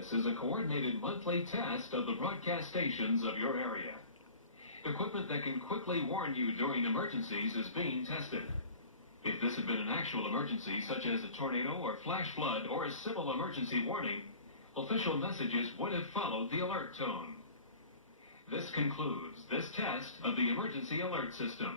This is a coordinated monthly test of the broadcast stations of your area. Equipment that can quickly warn you during emergencies is being tested. If this had been an actual emergency, such as a tornado or flash flood or a civil emergency warning, official messages would have followed the alert tone. This concludes this test of the emergency alert system.